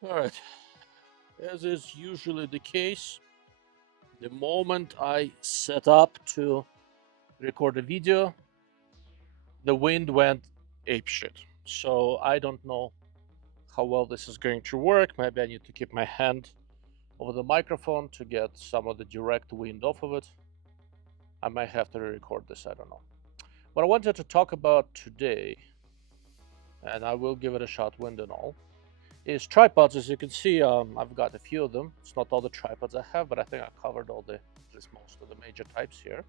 All right, as is usually the case, the moment I set up to record a video, the wind went apeshit. So I don't know how well this is going to work. Maybe I need to keep my hand over the microphone to get some of the direct wind off of it. I might have to re-record this, I don't know. What I wanted to talk about today, and I will give it a shot, wind and all, is tripods. As you can see, I've got a few of them. It's not all the tripods I have, but I think I covered all the, at least most of the major types here.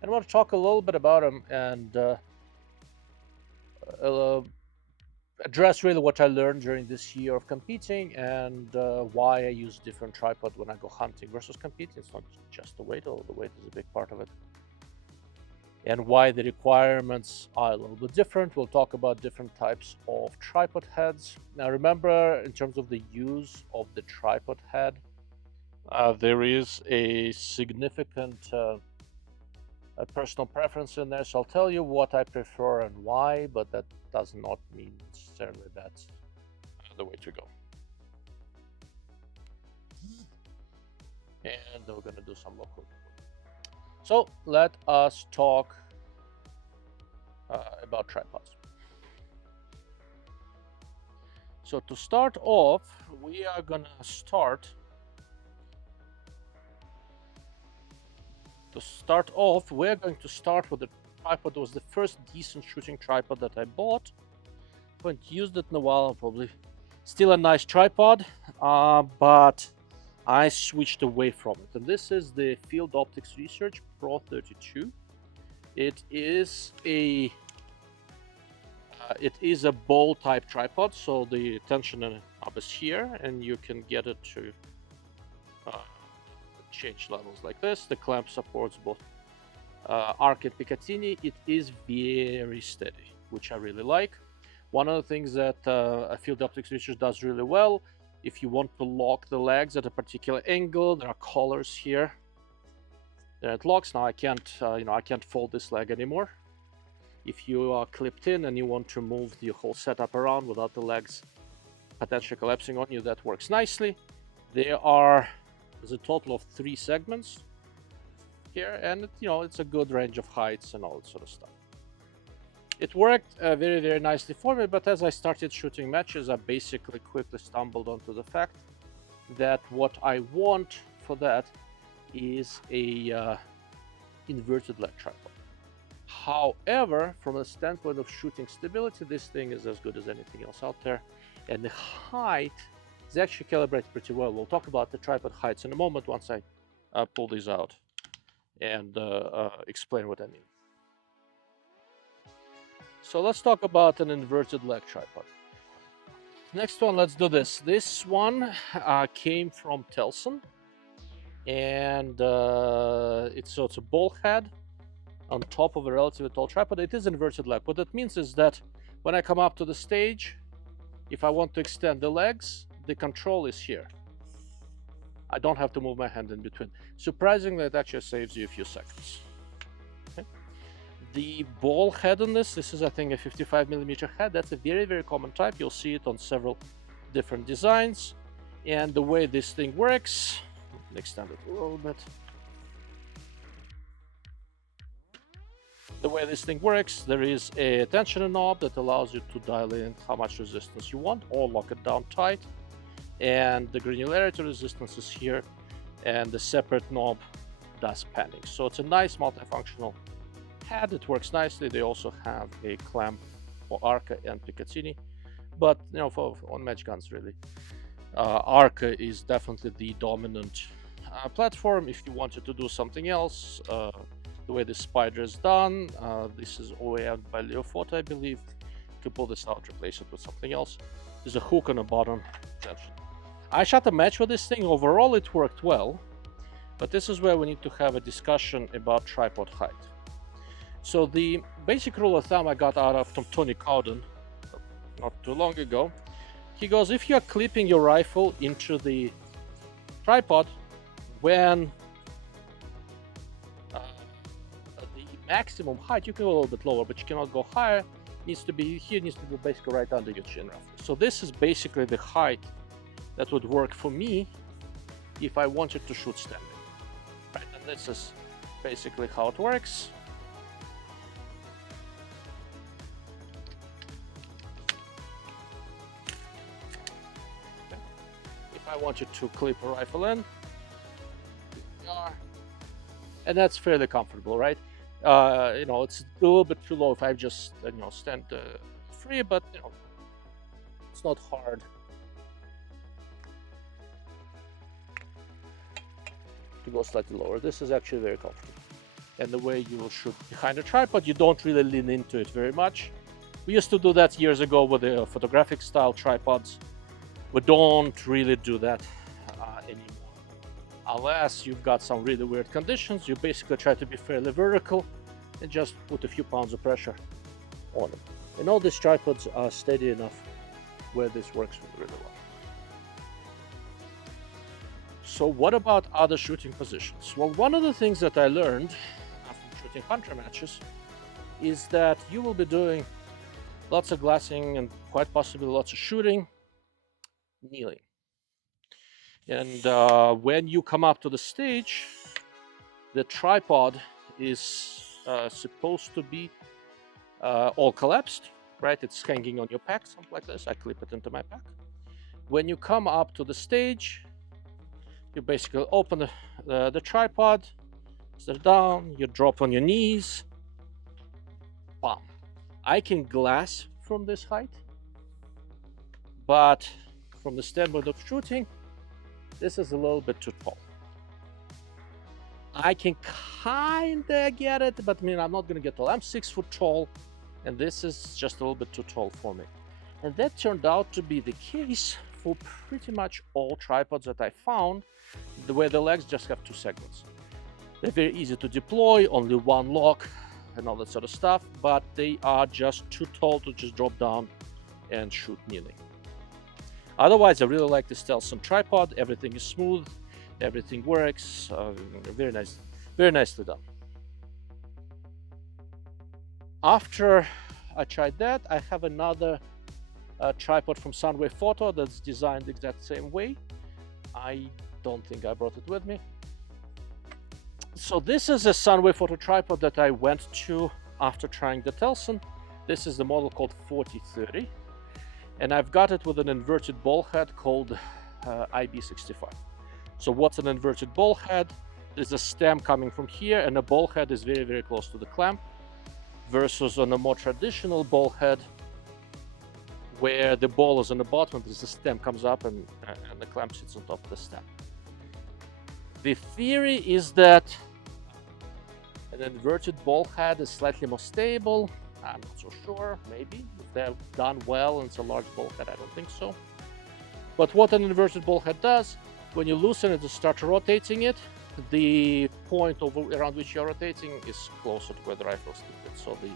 And I want to talk a little bit about them and uh, address really what I learned during this year of competing and why I use different tripod when I go hunting versus competing. It's not just the weight, although the weight is a big part of it. And why the requirements are a little bit different. We'll talk about different types of tripod heads. Now remember, in terms of the use of the tripod head, there is a significant personal preference in there. So I'll tell you what I prefer and why, but that does not mean necessarily that's the way to go. And we're going to do some local. So let us talk about tripods. So to start off, we are going to start. We're going to start with the tripod. It was the first decent shooting tripod that I bought. Haven't used it in a while, probably. Still a nice tripod, but I switched away from it. And this is the Field Optics Research Pro 32. It is a ball type tripod, so the tension knob is here, and you can get it to change levels like this. The clamp supports both arc and Picatinny. It is very steady, which I really like. One of the things that a Field Optics Research does really well, if you want to lock the legs at a particular angle, there are collars here. Then it locks. Now I can't, I can't fold this leg anymore. If you are clipped in and you want to move the whole setup around without the legs potentially collapsing on you, that works nicely. There's a total of 3 segments here, and it's a good range of heights and all that sort of stuff. It worked very, very nicely for me, but as I started shooting matches, I basically quickly stumbled onto the fact that what I want for that is a inverted leg tripod. However, from a standpoint of shooting stability, this thing is as good as anything else out there, and the height is actually calibrated pretty well. We'll talk about the tripod heights in a moment once I pull these out and explain what I mean. So let's talk about an inverted leg tripod. Next one, let's do this. This one came from Telson, and it's a ball head on top of a relatively tall tripod. It is inverted leg. What that means is that when I come up to the stage, if I want to extend the legs, the control is here. I don't have to move my hand in between. Surprisingly, it actually saves you a few seconds. Okay. The ball head on this is I think a 55mm head. That's a very, very common type. You'll see it on several different designs. And the way this thing works, let me extend it a little bit. The way this thing works, there is a tensioner knob that allows you to dial in how much resistance you want or lock it down tight. And the granularity resistance is here, and the separate knob does panning. So it's a nice multifunctional head. It works nicely. They also have a clamp for Arca and Picatinny, but on match guns, really, Arca is definitely the dominant platform. If you wanted to do something else, the way the spider is done, this is OEM by Leofoto, I believe. You can pull this out, replace it with something else. There's a hook on the bottom. I shot a match with this thing. Overall, it worked well, but this is where we need to have a discussion about tripod height. So the basic rule of thumb I got out of from Tony Cowden not too long ago, he goes, if you are clipping your rifle into the tripod when the maximum height, you can go a little bit lower, but you cannot go higher, needs to be basically right under your chin roughly. So this is basically the height that would work for me if I wanted to shoot standing. Right, and this is basically how it works. Okay. If I wanted to clip a rifle in, and that's fairly comfortable, right? You know, it's a little bit too low if I just stand free, but it's not hard to go slightly lower. This is actually very comfortable. And the way you will shoot behind a tripod, you don't really lean into it very much. We used to do that years ago with the photographic style tripods. We don't really do that anymore. Unless you've got some really weird conditions, you basically try to be fairly vertical and just put a few pounds of pressure on them. And all these tripods are steady enough where this works really well. So what about other shooting positions? Well, one of the things that I learned from shooting hunter matches is that you will be doing lots of glassing and quite possibly lots of shooting kneeling. And when you come up to the stage, the tripod is supposed to be all collapsed, right? It's hanging on your pack, something like this. I clip it into my pack. When you come up to the stage, you basically open the tripod, sit down, you drop on your knees, bam. I can glass from this height, but from the standpoint of shooting, this is a little bit too tall. I can kinda get it, but I mean, I'm not gonna get tall. I'm 6 foot tall, and this is just a little bit too tall for me. And that turned out to be the case for pretty much all tripods that I found, the way the legs just have 2 segments. They're very easy to deploy, only one lock and all that sort of stuff, but they are just too tall to just drop down and shoot kneeling. Otherwise, I really like the Stelson tripod. Everything is smooth, everything works. Very nice, very nicely done. After I tried that, I have another tripod from Sunway Photo that's designed the exact same way. I don't think I brought it with me. So this is a Sunway Photo tripod that I went to after trying the Telson. This is the model called 4030. And I've got it with an inverted ball head called IB65. So what's an inverted ball head? There's a stem coming from here, and the ball head is very, very close to the clamp, versus on a more traditional ball head, where the ball is on the bottom, the stem comes up and the clamp sits on top of the stem. The theory is that an inverted ball head is slightly more stable. I'm not so sure, maybe. If they're done well and it's a large ball head, I don't think so. But what an inverted ball head does, when you loosen it and start rotating it, the point around which you're rotating is closer to where the rifle is tilted. So the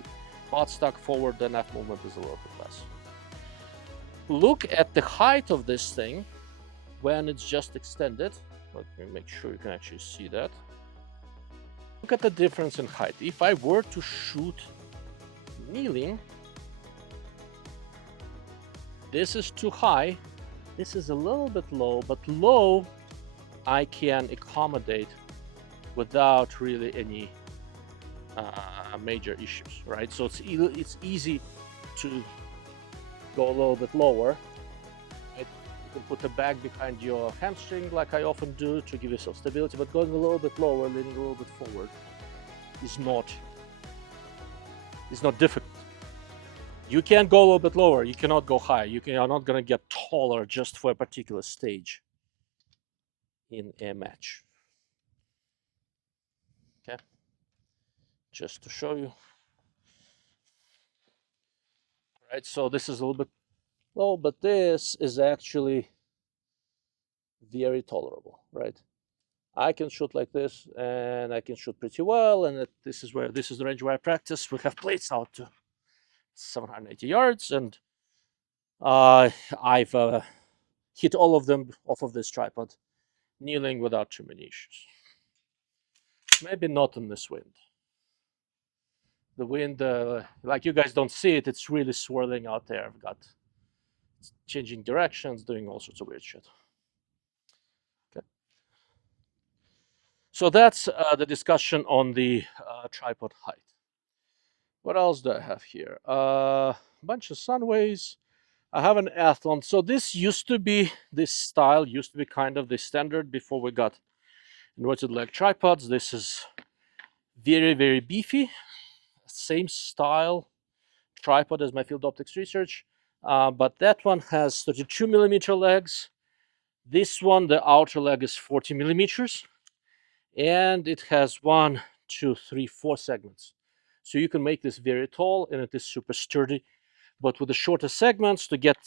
butt stuck forward, the net movement is a little bit less. Look at the height of this thing when it's just extended. Let me make sure you can actually see that. Look at the difference in height. If I were to shoot kneeling, this is too high, this is a little bit low, but low I can accommodate without really any major issues, right? So it's easy to go a little bit lower, right? You can put a bag behind your hamstring like I often do to give yourself stability, but going a little bit lower, leaning a little bit forward is not difficult. You can go a little bit lower, you cannot go high. You're not going to get taller just for a particular stage in a match. Okay, just to show you. Right, so this is a little bit low, but this is actually very tolerable, right? I can shoot like this, and I can shoot pretty well, and this is the range where I practice. We have plates out to 780 yards, and I've hit all of them off of this tripod, kneeling without too many issues. Maybe not in this wind. The wind, like you guys don't see it, it's really swirling out there. I've got changing directions, doing all sorts of weird shit. So that's the discussion on the tripod height. What else do I have here? Bunch of Sunways. I have an Athlon. So this style used to be kind of the standard before we got inverted leg tripods. This is very, very beefy. Same style tripod as my field optics research, but that one has 32 millimeter legs. This one, the outer leg is 40 millimeters, and it has 4 segments. So you can make this very tall, and it is super sturdy. But with the shorter segments, to get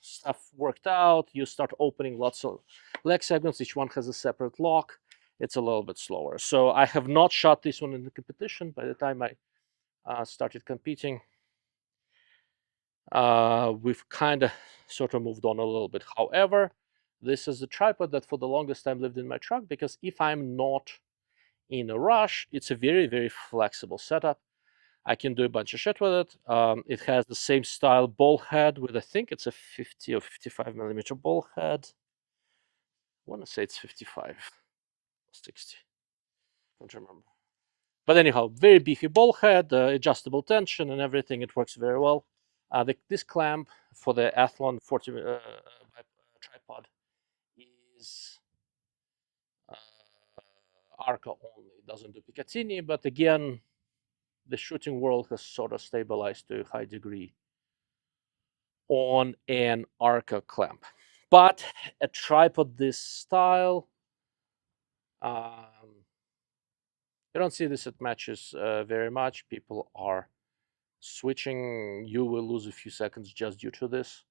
stuff worked out, you start opening lots of leg segments. Each one has a separate lock. It's a little bit slower. So I have not shot this one in the competition. By the time I started competing, we've kind of sort of moved on a little bit. However, this is a tripod that for the longest time lived in my truck, because if I'm not in a rush, it's a very, very flexible setup. I can do a bunch of shit with it. It has the same style ball head with, I think it's a 50 or 55 millimeter ball head. I want to say it's 55, 60. Don't remember. But anyhow, very beefy ball head, adjustable tension and everything. It works very well. This clamp for the Athlon 40 tripod is Arca only. It doesn't do Picatinny, but again, the shooting world has sort of stabilized to a high degree on an Arca clamp. But a tripod this style, you don't see this at matches very much. People are switching. You will lose a few seconds just due to this,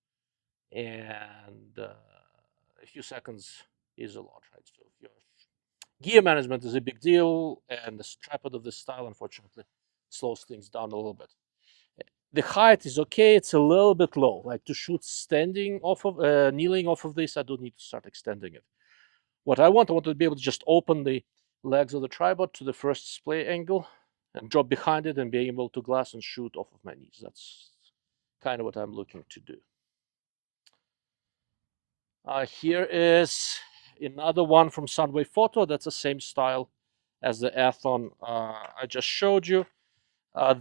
and a few seconds is a lot, right? So if your gear management is a big deal, and the tripod of this style, unfortunately, slows things down a little bit. The height is okay. It's a little bit low. Like to shoot standing off of, kneeling off of this, I do need to start extending it. What I want to be able to just open the legs of the tripod to the first display angle and drop behind it and be able to glass and shoot off of my knees. That's kind of what I'm looking to do. Here is another one from Sunway Photo. That's the same style as the Athlon I just showed you.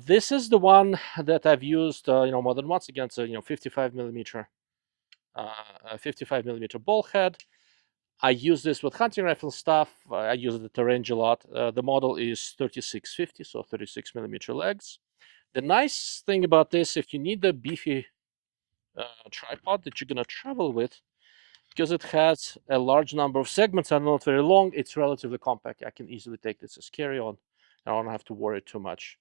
This is the one that I've used, more than once against a 55 millimeter, 55 millimeter ball head. I use this with hunting rifle stuff. I use it at the range a lot. The model is 3650, so 36 millimeter legs. The nice thing about this, if you need a beefy tripod that you're gonna travel with, because it has a large number of segments and not very long, it's relatively compact. I can easily take this as carry-on. I don't have to worry too much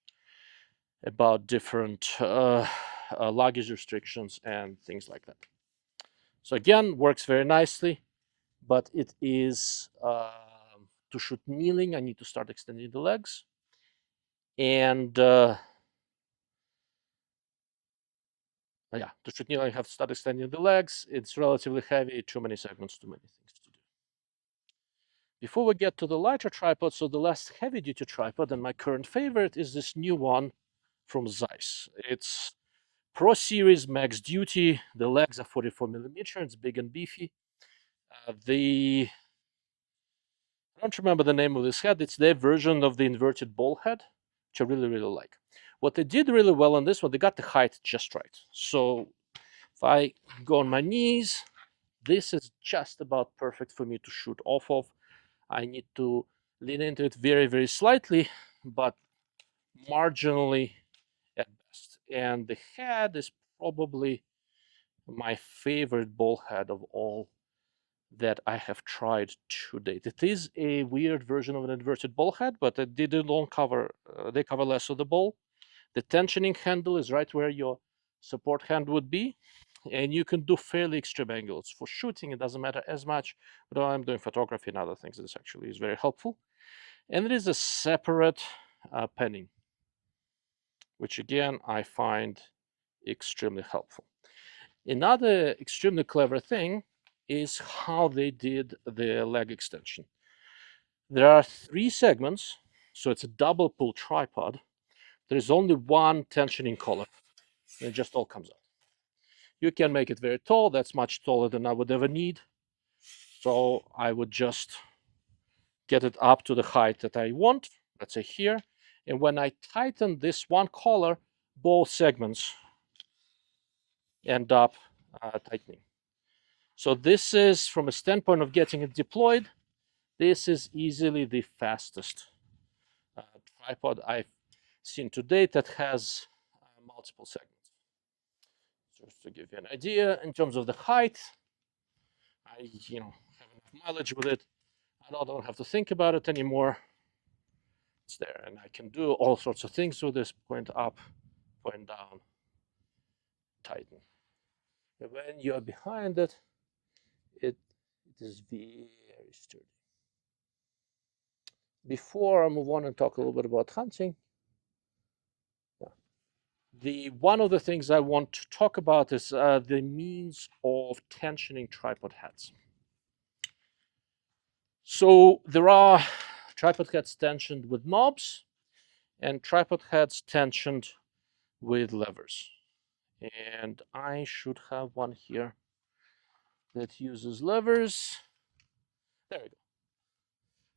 about different luggage restrictions and things like that. So again, works very nicely, but it is to shoot kneeling, I need to start extending the legs. And yeah, to shoot kneeling, I have to start extending the legs. It's relatively heavy, too many segments, too many things to do. Before we get to the lighter tripod, so the less heavy duty tripod, and my current favorite is this new one from Zeiss. It's Pro Series Max Duty. The legs are 44 millimeter. It's big and beefy. I don't remember the name of this head. It's their version of the inverted ball head, which I really, really like. What they did really well on this one, they got the height just right. So if I go on my knees, this is just about perfect for me to shoot off of. I need to lean into it very, very slightly, but marginally at best. And the head is probably my favorite ball head of all that I have tried to date. It is a weird version of an inverted ball head, but they don't cover, they cover less of the ball. The tensioning handle is right where your support hand would be, and you can do fairly extreme angles. For shooting, it doesn't matter as much, but when I'm doing photography and other things, this actually is very helpful. And it is a separate penning, which again, I find extremely helpful. Another extremely clever thing is how they did the leg extension. There are 3 segments, so it's a double pull tripod. There is only one tensioning collar, and it just all comes out. You can make it very tall. That's much taller than I would ever need. So I would just get it up to the height that I want, let's say here. And when I tighten this one collar, both segments end up tightening. So this is, from a standpoint of getting it deployed, this is easily the fastest tripod I've seen to date that has multiple segments. Just to give you an idea, in terms of the height, I have enough mileage with it. I don't have to think about it anymore. It's there, and I can do all sorts of things with this: point up, point down, tighten. And when you are behind it, it is very sturdy. Before I move on and talk a little bit about hunting, one of the things I want to talk about is the means of tensioning tripod heads. So there are tripod heads tensioned with knobs and tripod heads tensioned with levers. And I should have one here that uses levers. There we go.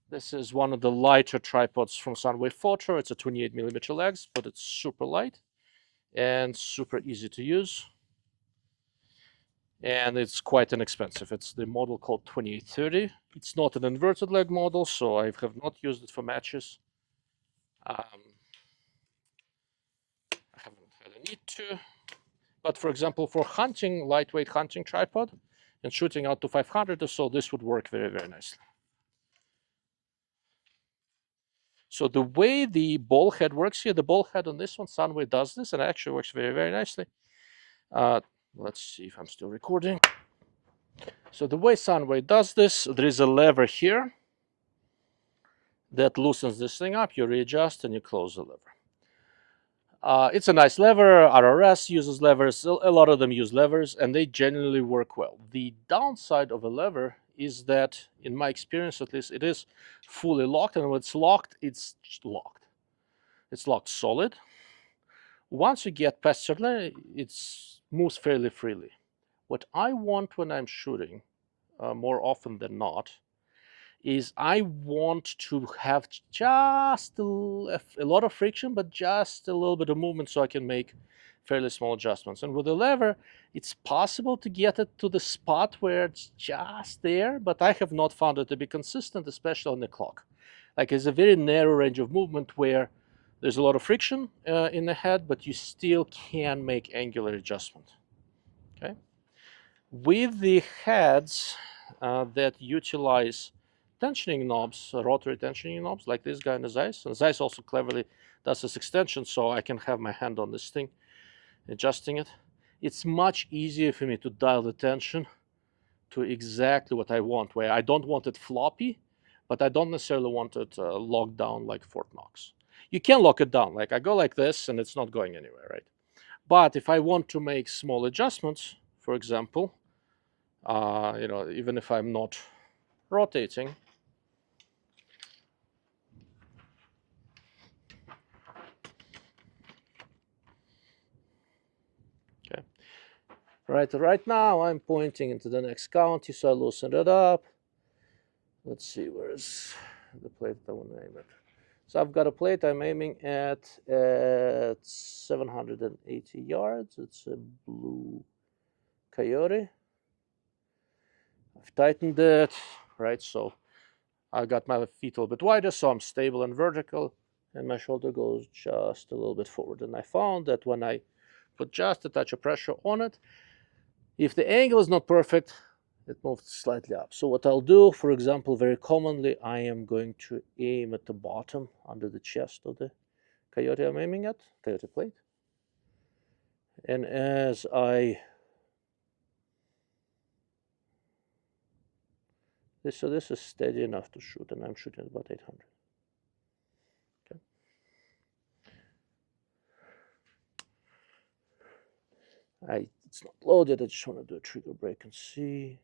This is one of the lighter tripods from Sunway Photo. It's a 28mm legs, but it's super light and super easy to use. And it's quite inexpensive. It's the model called 2830. It's not an inverted leg model, so I have not used it for matches. I haven't had a need to. But for example, for hunting, lightweight hunting tripod and shooting out to 500 or so, this would work very, very nicely. So the way the ball head works here, the ball head on this one, Sunway does this, and it actually works very, very nicely. Let's see if I'm still recording. So the way Sunway does this, there is a lever here that loosens this thing up. You readjust and you close the lever. It's a nice lever. RRS uses levers. A lot of them use levers, and they generally work well. The downside of a lever is that, in my experience at least, it is fully locked, and when it's locked, it's locked. It's locked solid. Once you get past certain, it moves fairly freely. What I want when I'm shooting, more often than not, is I want to have just a lot of friction, but just a little bit of movement so I can make fairly small adjustments. And with a lever, it's possible to get it to the spot where it's just there, but I have not found it to be consistent, especially on the clock. Like, it's a very narrow range of movement where there's a lot of friction in the head, but you still can make angular adjustment. Okay. With the heads that utilize tensioning knobs, rotary tensioning knobs, like this guy in the Zeiss. And Zeiss also cleverly does this extension, so I can have my hand on this thing, adjusting it. It's much easier for me to dial the tension to exactly what I want, where I don't want it floppy, but I don't necessarily want it locked down like Fort Knox. You can lock it down. Like, I go like this, and it's not going anywhere, right? But if I want to make small adjustments, for example, even if I'm not rotating, okay. Right now I'm pointing into the next county, so I loosen it up. Let's see, where's the plate that I want to aim at? So I've got a plate I'm aiming at 780 yards. It's a blue Coyote. I've tightened it, right? So I got my feet a little bit wider, so I'm stable and vertical, and my shoulder goes just a little bit forward. And I found that when I put just a touch of pressure on it, if the angle is not perfect, it moves slightly up. So what I'll do, for example, very commonly, I am going to aim at the bottom under the chest of the Coyote I'm aiming at, Coyote plate. And as so this is steady enough to shoot, and I'm shooting at about 800. Okay. It's not loaded. I just want to do a trigger break and see.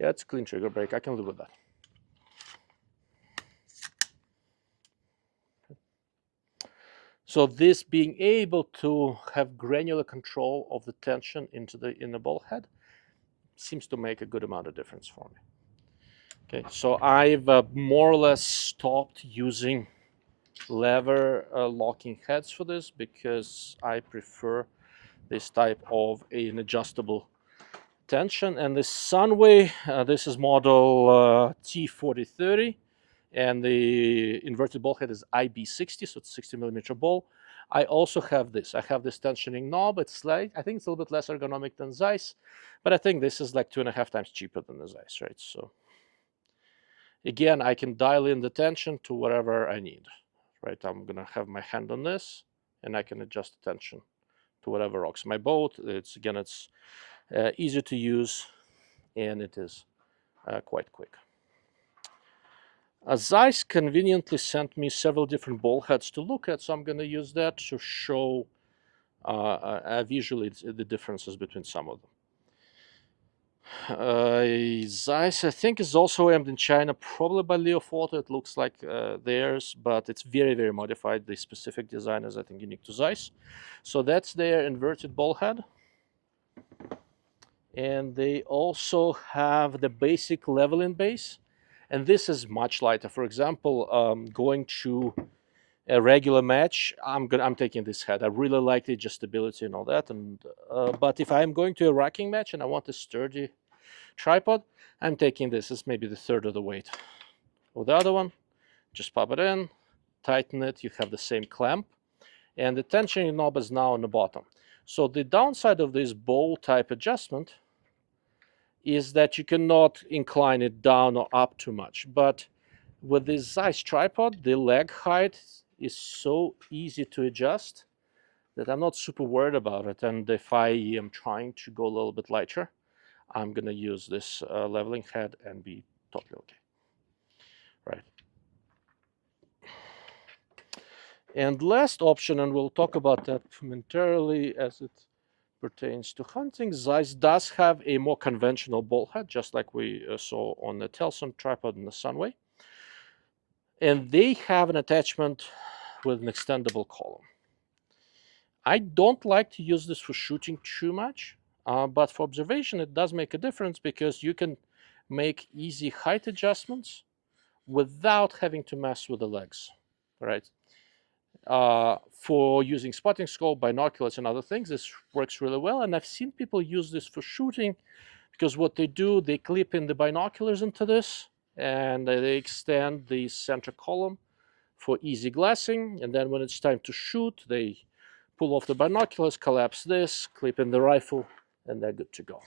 Yeah, it's a clean trigger break. I can live with that. So this being able to have granular control of the tension in the ball head seems to make a good amount of difference for me. Okay, so I've more or less stopped using lever locking heads for this because I prefer this type of an adjustable tension. And the Sunway, this is model T4030, and the inverted ball head is IB60, so it's 60 millimeter ball. I also have this. I have this tensioning knob. It's like, I think it's a little bit less ergonomic than Zeiss, but I think this is like 2.5 times cheaper than the Zeiss, right? So again, I can dial in the tension to whatever I need, right? I'm gonna have my hand on this, and I can adjust the tension to whatever rocks my boat. It's easy to use, and it is quite quick. Zeiss conveniently sent me several different ball heads to look at, so I'm going to use that to show visually the differences between some of them. Zeiss, I think, is also aimed in China, probably by Leofoto. It looks like theirs, but it's very, very modified. The specific design is, I think, unique to Zeiss. So that's their inverted ball head. And they also have the basic leveling base. And this is much lighter. For example, going to a regular match, I'm taking this head. I really like the adjustability and all that. And but if I'm going to a racking match and I want a sturdy tripod, I'm taking this. It's maybe the third of the weight. Or the other one, just pop it in, tighten it. You have the same clamp, and the tensioning knob is now on the bottom. So the downside of this bowl type adjustment is that you cannot incline it down or up too much. But with this Zeiss tripod, the leg height is so easy to adjust that I'm not super worried about it. And if I am trying to go a little bit lighter, I'm going to use this leveling head and be totally okay. Right. And last option, and we'll talk about that momentarily as it pertains to hunting, Zeiss does have a more conventional ball head, just like we saw on the Telson tripod and the Sunway. And they have an attachment with an extendable column. I don't like to use this for shooting too much, but for observation, it does make a difference because you can make easy height adjustments without having to mess with the legs, right? For using spotting scope, binoculars, and other things, this works really well. And I've seen people use this for shooting because what they do, they clip in the binoculars into this and they extend the center column for easy glassing. And then when it's time to shoot, they pull off the binoculars, collapse this, clip in the rifle, and they're good to go.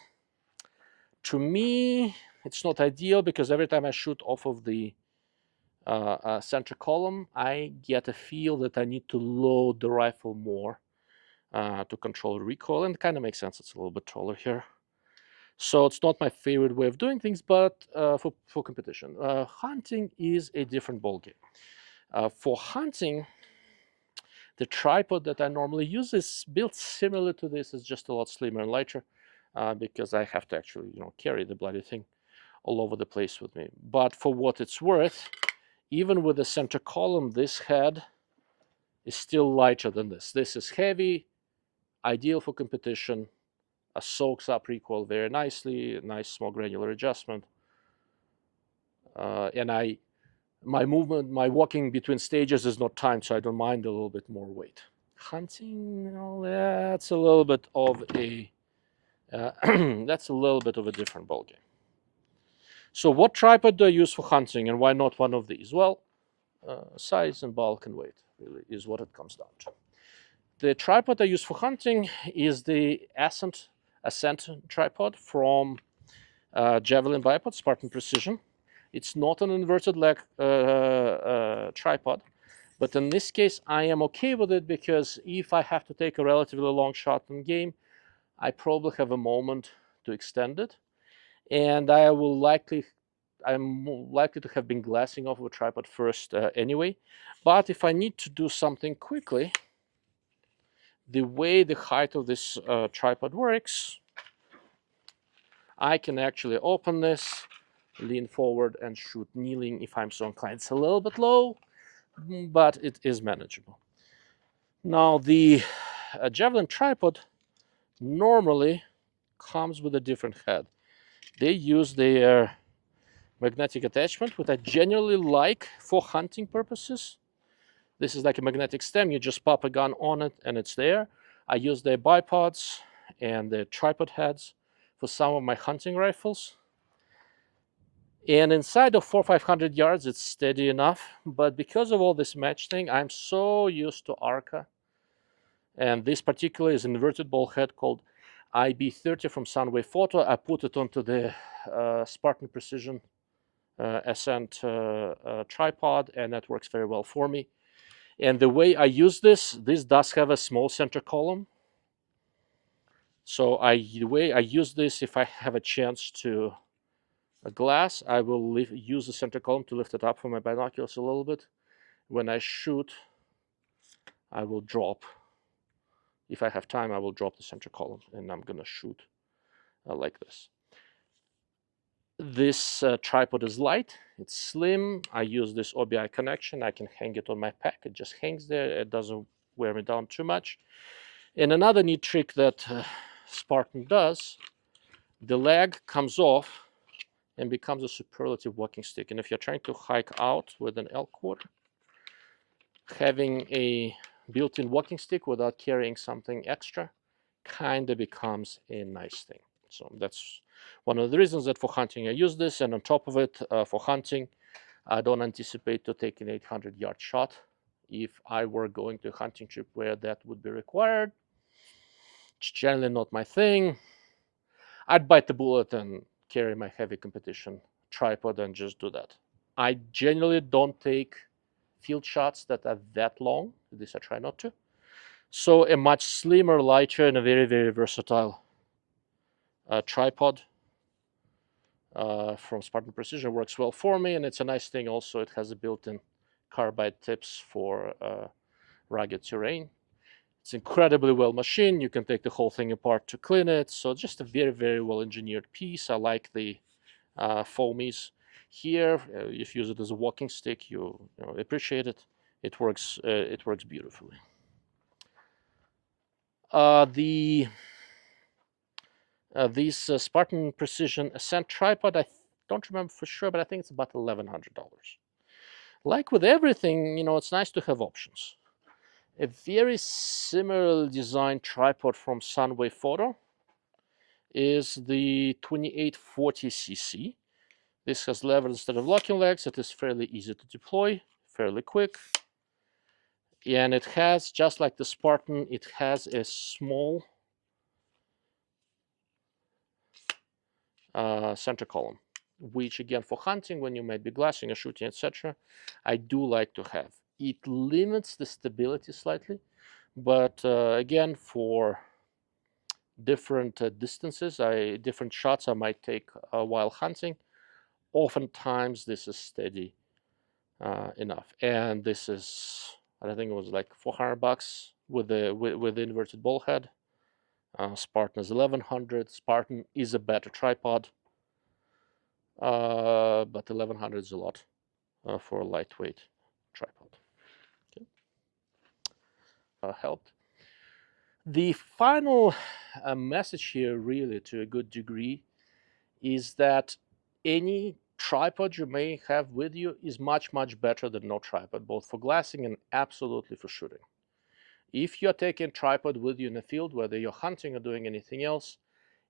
To me, it's not ideal because every time I shoot off of the center column, I get a feel that I need to load the rifle more to control recoil, and it kind of makes sense. It's a little bit taller here. So it's not my favorite way of doing things, but for competition. Hunting is a different ballgame. For hunting, the tripod that I normally use is built similar to this. It's just a lot slimmer and lighter because I have to actually, carry the bloody thing all over the place with me. But for what it's worth, even with the center column, this head is still lighter than this. This is heavy, ideal for competition, soaks up recoil very nicely, a nice small granular adjustment. And my walking between stages is not timed, so I don't mind a little bit more weight. Hunting, that's a little bit of a that's a little bit of a different ballgame. So what tripod do I use for hunting, and why not one of these? Well, size and bulk and weight really is what it comes down to. The tripod I use for hunting is the Ascent tripod from Javelin Bipod, Spartan Precision. It's not an inverted leg tripod, but in this case, I am okay with it because if I have to take a relatively long shot in game, I probably have a moment to extend it, and I'm likely to have been glassing off of a tripod first anyway. But if I need to do something quickly, the way the height of this tripod works, I can actually open this, lean forward, and shoot kneeling if I'm so inclined. It's a little bit low, but it is manageable. Now, the Javelin tripod normally comes with a different head. They use their magnetic attachment, which I generally like for hunting purposes. This is like a magnetic stem. You just pop a gun on it and it's there. I use their bipods and their tripod heads for some of my hunting rifles. And inside of 400-500 yards, it's steady enough. But because of all this match thing, I'm so used to Arca. And this particular is an inverted ball head called IB30 from Sunway Photo. I put it onto the Spartan Precision Ascent tripod, and that works very well for me. And the way I use this does have a small center column. So the way I use this, if I have a chance to a glass, I will use the center column to lift it up for my binoculars a little bit. When I shoot, I will drop. If I have time, I will drop the center column, and I'm gonna shoot like this. This tripod is light, it's slim. I use this OBI connection. I can hang it on my pack. It just hangs there. It doesn't wear me down too much. And another neat trick that Spartan does, the leg comes off and becomes a superlative walking stick. And if you're trying to hike out with an elk cord, having a built-in walking stick without carrying something extra kind of becomes a nice thing. So that's one of the reasons that for hunting I use this. And on top of it, for hunting, I don't anticipate to take an 800-yard shot. If I were going to a hunting trip where that would be required, it's generally not my thing. I'd bite the bullet and carry my heavy competition tripod and just do that. I generally don't take field shots that are that long. This I try not to. So a much slimmer, lighter, and a very, very versatile tripod from Spartan Precision works well for me, and it's a nice thing also. It has a built-in carbide tips for rugged terrain. It's incredibly well machined. You can take the whole thing apart to clean it. So just a very, very well engineered piece. I like the foamies here. If you use it as a walking stick, you appreciate it. It works beautifully. These Spartan Precision Ascent tripod, I don't remember for sure, but I think it's about $1,100. Like with everything, it's nice to have options. A very similar design tripod from Sunway Photo is the 2840cc. This has lever instead of locking legs. It is fairly easy to deploy, fairly quick. And it has, just like the Spartan, it has a small center column, which again, for hunting, when you might be glassing or shooting, etc., I do like to have. It limits the stability slightly, but again, for different distances, different shots I might take while hunting, oftentimes this is steady enough. And this is, I think it was like $400 with the inverted ball head. Spartan is 1100. Spartan is a better tripod, but 1100 is a lot for a lightweight tripod. Okay. Helped. The final message here, really, to a good degree, is that any tripod you may have with you is much, much better than no tripod, both for glassing and absolutely for shooting. If you're taking tripod with you in the field, whether you're hunting or doing anything else,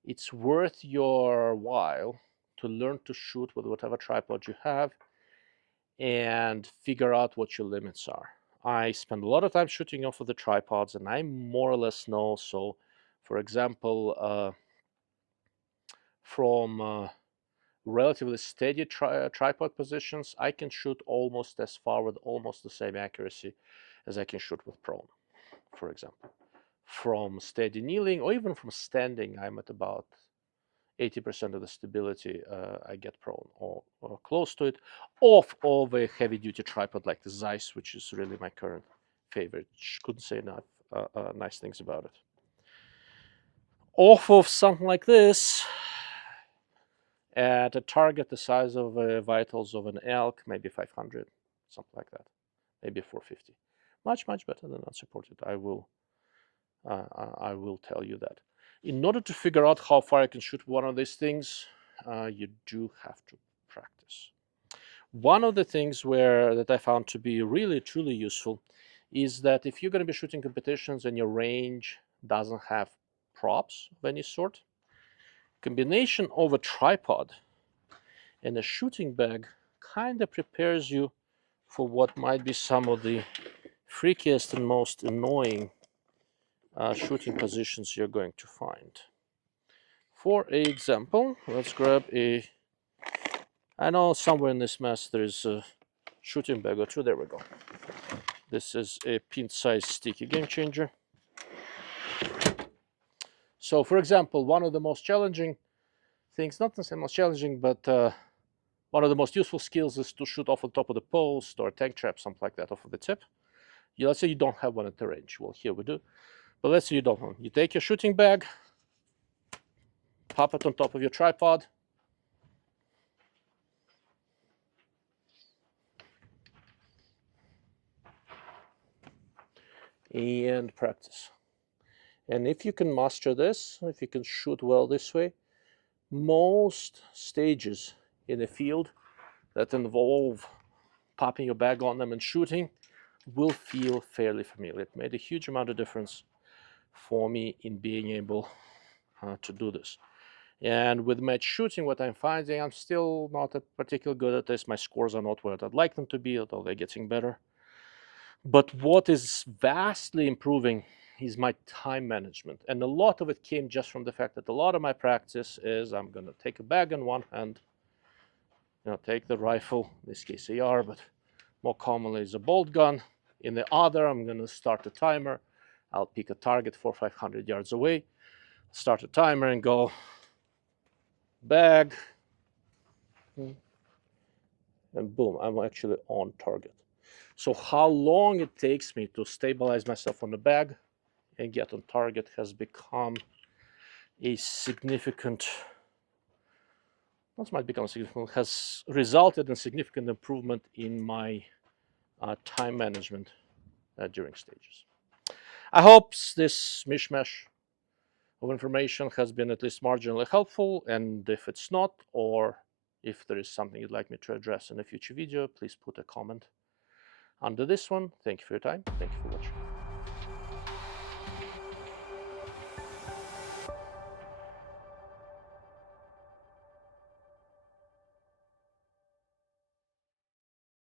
it's worth your while to learn to shoot with whatever tripod you have and figure out what your limits are. I spend a lot of time shooting off of the tripods, and I more or less know. So, for example, from relatively steady tripod positions, I can shoot almost as far with almost the same accuracy as I can shoot with prone, for example. From steady kneeling or even from standing, I'm at about 80% of the stability I get prone or close to it, off of a heavy-duty tripod like the Zeiss, which is really my current favorite. Couldn't say enough nice things about it. Off of something like this, at a target the size of vitals of an elk, maybe 500, something like that, maybe 450. Much, much better than unsupported. I will tell you that. In order to figure out how far I can shoot one of these things, you do have to practice. One of the things that I found to be really truly useful is that if you're going to be shooting competitions and your range doesn't have props of any sort, combination of a tripod and a shooting bag kind of prepares you for what might be some of the freakiest and most annoying shooting positions you're going to find. For example, let's grab I know somewhere in this mess there's a shooting bag or two. There we go. This is a pin size sticky game changer. So for example, one of the most challenging things, not necessarily most challenging, but one of the most useful skills is to shoot off the top of the post or a tank trap, something like that, off of the tip. Let's say you don't have one at the range. Well, here we do. But let's say you don't want. You take your shooting bag, pop it on top of your tripod, and practice. And if you can master this, if you can shoot well this way, most stages in the field that involve popping your bag on them and shooting will feel fairly familiar. It made a huge amount of difference for me in being able to do this. And with match shooting, what I'm finding, I'm still not particularly good at this. My scores are not where I'd like them to be, although they're getting better. But what is vastly improving is my time management. And a lot of it came just from the fact that a lot of my practice is I'm going to take a bag in one hand, take the rifle, in this case AR, but more commonly is a bolt gun. In the other, I'm going to start a timer. I'll pick a target 400 or 500 yards away, start a timer and go bag, and boom, I'm actually on target. So how long it takes me to stabilize myself on the bag and get on target has become a significant, has resulted in significant improvement in my time management during stages. I hope this mishmash of information has been at least marginally helpful, and if it's not, or if there is something you'd like me to address in a future video, please put a comment under this one. Thank you for your time. Thank you for watching.